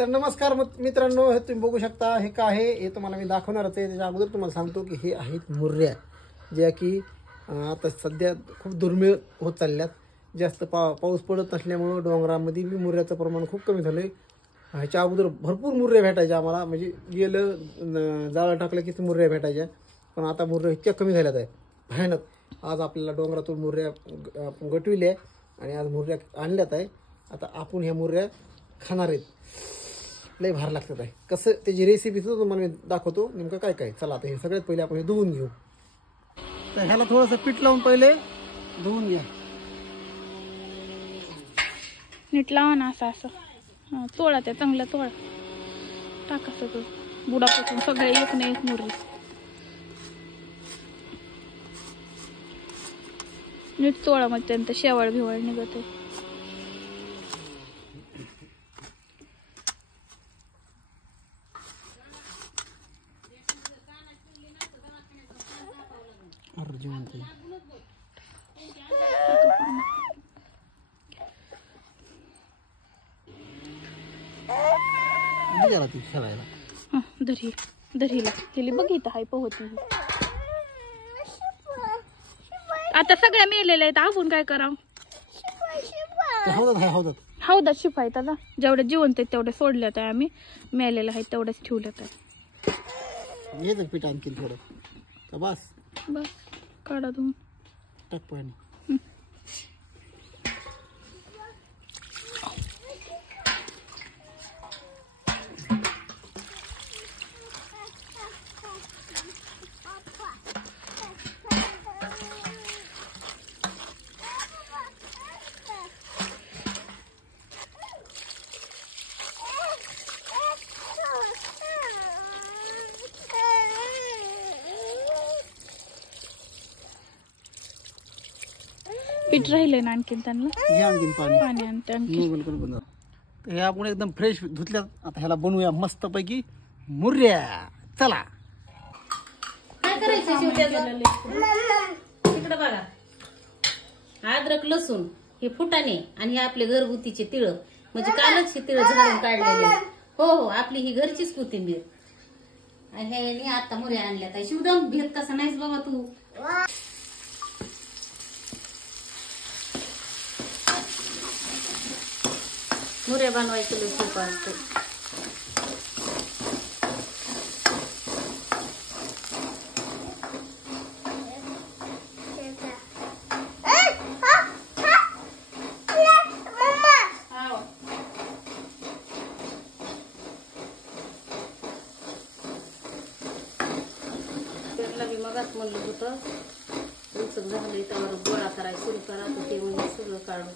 तर नमस्कार मित्रांनो, हे तुम्ही बघू शकता हे काय आहे हे तुम्हाला मी दाखवणारच आहे. त्याच्या अगोदर तुम्हाला सांगतो की हे आहेत मुर्ऱ्या, ज्या की आता सध्या खूप दुर्मिळ होत चालल्यात. जास्त पाऊस पडत नसल्यामुळं डोंगरामध्ये बी मुर्ऱ्याचं प्रमाण खूप कमी झालं आहे. ह्याच्या अगोदर भरपूर मुर्ऱ्या भेटायच्या आम्हाला, म्हणजे गेलं जाळं टाकलं की मुर्ऱ्या भेटायच्या, पण आता मुर्ऱ्या इतक्या कमी झाल्यात आहे भयानक. आज आपल्याला डोंगरातून मुर्ऱ्या गटविल्या आणि आज मुर्ऱ्या आणल्यात आहे. आता आपण ह्या मुर्ऱ्या खाणार आहेत. लय भार लागतात आहे. कसं त्याची रेसिपी सुद्धा तुम्हाला मी दाखवतो नेमकं काय काय. चला आता हे सगळ्यात पहिले आपण हे धुवून घेऊ. तर ह्याला थोडंसं पीठ लावून पहिले धुवून घ्या. नीट लावा ना असं असं तोळा, त्या चांगला तोळा टाका सगळं बुडापासून सगळे एक ना एक मुर्री नीट तोळा, मग त्यांचं शेवाळ भिवाळ निघत आहे. दरीला हेली बघित हाय पोहती. आता सगळ्या मेलेल्या आहेत, आपण काय करावं. हौदात शिपायत आता जेवढे जिवंत आहेत तेवढे सोडल्यात आहे आम्ही, मेलेले आहेत तेवढेच ठेवल्यात आहे. पीठ आणखी थोडं बस बस काढा धुवून टाक पाणी. पीठ राहिले ना आणखीन त्यांना आणखीन पाणी आणते आणखी. हे आपण एकदम फ्रेश धुतल्यात. आता ह्याला बनवूया मस्त पैकी मुर्ऱ्या. चला काय करायचं इकडे बघा. अद्रक लसूण हे फुटाणे आणि हे आपले घरगुतीचे तिळ, म्हणजे कालच हे तिळ झाडून काढलेले. हो हो, आपली ही घरचीच कोथिंबीर. आणि हे आता मुर्या आणल्यात. शिवदम भेट कसा नाहीस बाबा तू. मुर्या बनवायचं लय सोपं असतं. मगाच म्हणलं होतं उचक झालं त्यावर गोळा करायला सुरू करा, तर ते म्हणजे सगळं काढून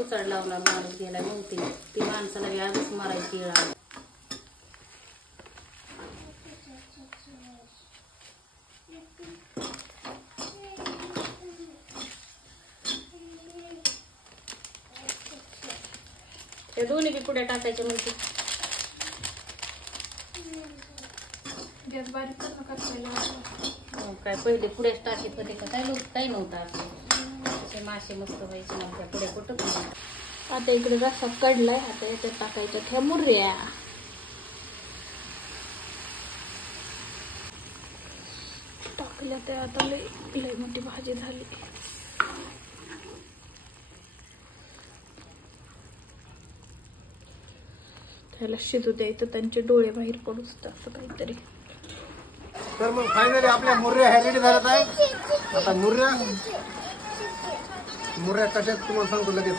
उचड लावणार माणूस गेला नव्हती. ती माणसाला आजच मारायची वेळ आली. ते दोन्ही बी पुढे टाकायचे म्हणजे काय पहिले पुढेच टाकीत होते का काही नव्हतं आपले मासे मस्त व्हायचे नव्हत्या पुढे कुठं. आता इकडे रस्सा काढलाय, आता याच्यात टाकायच्या ह्या मुर्ऱ्या. टाकल्या ते आता लय मोठी भाजी झाली. त्याला शिजू द्यायचं, त्यांचे डोळे बाहेर पडूच असं काहीतरी. तर मग फायनली आपल्या मुर्ऱ्या ह्या रेडी झाल्यात आहे. आता मुर्ऱ्या कशात तुम्हाला सांगतो लगेच.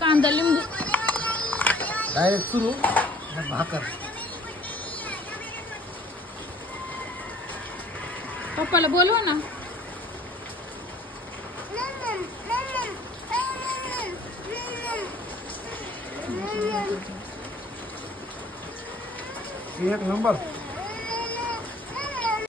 कांदा लिंबू डायरेक्ट सुरू भाकर. पप्पाला बोलवा ना. एक नंबर.